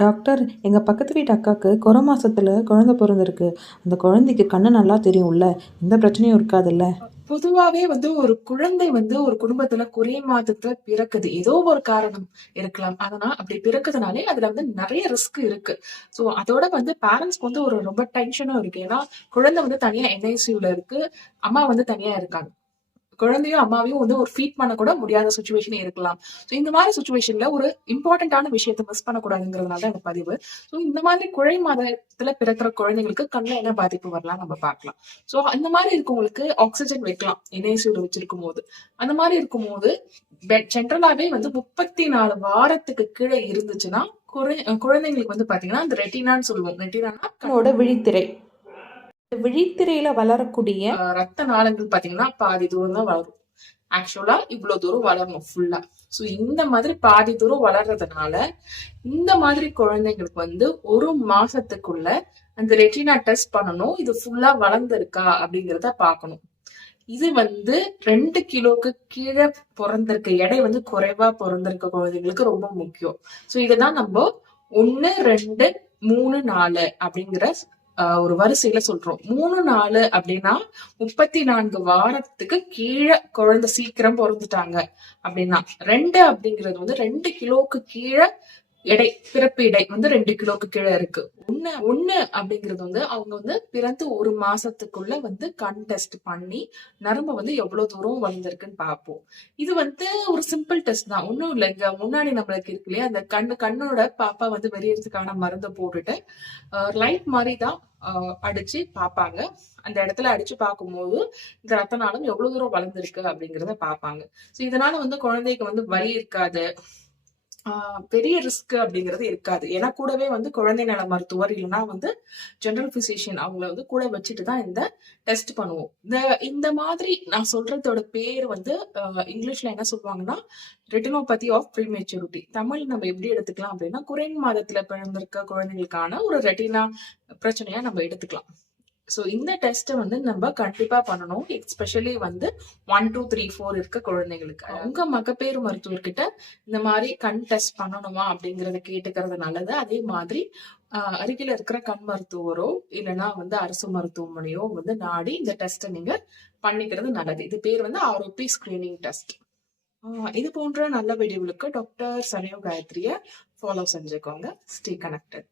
Doctor, எங்க பக்கத்து வீட்டு அக்காக்கு கொரோனா மாசத்துல குழந்தை பிறந்திருக்கு. அந்த குழந்தைக்கு கண்ணு நல்லா தெரியும்ல, எந்த பிரச்சனையும் இருக்காதுல்ல? பொதுவாவே ஒரு குழந்தை ஒரு குடும்பத்துல குறை மாதத்துல பிறக்குது. ஏதோ ஒரு காரணம் இருக்கலாம். ஆனா அப்படி பிறக்குதுனாலே அதுல நிறைய ரிஸ்க் இருக்கு. சோ அதோட பேரண்ட்ஸ்க்கு ஒரு ரொம்ப டென்ஷனும் இருக்கு. ஏன்னா குழந்தை தனியா என்ஐசியூல இருக்கு. அம்மா தனியா இருக்காங்க. குழந்தையும் அம்மாவையும் ஒரு ஃபீட் பண்ண கூட முடியாத சுச்சுவேஷனே இருக்கலாம். ஸோ இந்த மாதிரி சுச்சுவேஷன்ல ஒரு இம்பார்ட்டன்டான விஷயத்தை மிஸ் பண்ணக்கூடாதுங்கிறதுனால தான் இந்த பதிவு. ஸோ இந்த மாதிரி குழை மாதத்துல பிறக்கிற குழந்தைங்களுக்கு கண்ணில் என்ன பாதிப்பு வரலாம் நம்ம பார்க்கலாம். ஸோ அந்த மாதிரி இருக்கவங்களுக்கு ஆக்சிஜன் வைக்கலாம் என்ஐசியூல வச்சிருக்கும் போது. அந்த மாதிரி இருக்கும்போது ஜென்ரலாவே 34 வாரத்துக்கு கீழே இருந்துச்சுன்னா குழந்தைங்களுக்கு பாத்தீங்கன்னா அந்த ரெட்டினான்னு சொல்லுவோம். ரெட்டினானா கண்ணோட விழித்திரை. விழித்திரையில வளரக்கூடிய ரத்த நாளங்கள் பாத்தீங்கன்னா பாதி தூரம் தான் வளரும். ஆக்சுவலா இவ்வளவு தூரம் வளரணும் ஃபுல்லா. சோ இந்த மாதிரி பாதி தூரம் வளர்றதுனால இந்த மாதிரி குழந்தைங்களுக்கு ஒரு மாசத்துக்குள்ள அந்த ரெட்டினா டெஸ்ட் பண்ணணும். இது ஃபுல்லா வளர்ந்துருக்கா அப்படிங்கறத பாக்கணும். இது 2 கிலோக்கு கீழே பிறந்திருக்க எடை குறைவா பிறந்திருக்க குழந்தைங்களுக்கு ரொம்ப முக்கியம். சோ இததான் நம்ம 1, 2, 3, 4 அப்படிங்கிற ஒரு வரிசையில சொல்றோம். 3, 4 அப்படின்னா 34 வாரத்துக்கு கீழே குழந்தை சீக்கிரம் பிறந்துட்டாங்க அப்படின்னா. 2 அப்படிங்கிறது 2 கிலோக்கு கீழே எடை, பிறப்பு எடை 2 கிலோக்கு கீழே இருக்கு. ஒண்ணு அப்படிங்கிறது அவங்க பிறந்து ஒரு மாசத்துக்குள்ள கண் டெஸ்ட் பண்ணி நரம்பு எவ்வளவு தூரம் வளர்ந்துருக்குன்னு பார்ப்போம். இது ஒரு சிம்பிள் டெஸ்ட் தான், ஒன்னும் இல்லை. இங்க முன்னாடி நம்மளுக்கு இருக்கு இல்லையா, அந்த கண்ணோட பாப்பா வெறியறதுக்கான மருந்தை போட்டுட்டு லைட் மாதிரி தான் அடிச்சு பார்ப்பாங்க. அந்த இடத்துல அடிச்சு பார்க்கும்போது இந்த ரத்த நாளம் எவ்வளவு தூரம் வளர்ந்துருக்கு அப்படிங்கிறத பார்ப்பாங்க. சோ இதனால குழந்தைக்கு வலி இருக்காது, பெரிய ரிஸ்க் அப்படிங்கிறது இருக்காது. ஏன்னா கூடவே குழந்தை நல மருத்துவர் இல்லைன்னா ஜெனரல் பிசிஷியன் அவங்கள கூட வச்சுட்டு தான் இந்த டெஸ்ட் பண்ணுவோம். இந்த மாதிரி நான் சொல்றதோட பேர் இங்கிலீஷ்ல என்ன சொல்லுவாங்கன்னா ரெட்டினோபதி ஆஃப் ப்ரீமெச்சூரிட்டி. தமிழ் நம்ம எப்படி எடுத்துக்கலாம் அப்படின்னா குறைந்த மாதத்துல பிறந்திருக்க குழந்தைகளுக்கான ஒரு ரெட்டினா பிரச்சனையா நம்ம எடுத்துக்கலாம். சோ இந்த டெஸ்ட் நம்ம கண்டிப்பா பண்ணணும். எஸ்பெஷலி 1, 2, 3, 4 இருக்க குழந்தைகளுக்கு. உங்க மகப்பேறு மருத்துவர்கிட்ட இந்த மாதிரி கண் டெஸ்ட் பண்ணணுமா அப்படிங்கறத கேட்டுக்கிறது நல்லது. அதே மாதிரி அருகில இருக்கிற கண் மருத்துவரோ இல்லைன்னா அரசு மருத்துவமனையோ நாடி இந்த டெஸ்ட்டை நீங்க பண்ணிக்கிறது நல்லது. இது பேர் ROP ஸ்கிரீனிங் டெஸ்ட். இது போன்ற நல்ல வீடியோவுக்கு டாக்டர் சனியோ காயத்ரிய ஃபாலோ செஞ்சுக்கோங்க. Stay connected.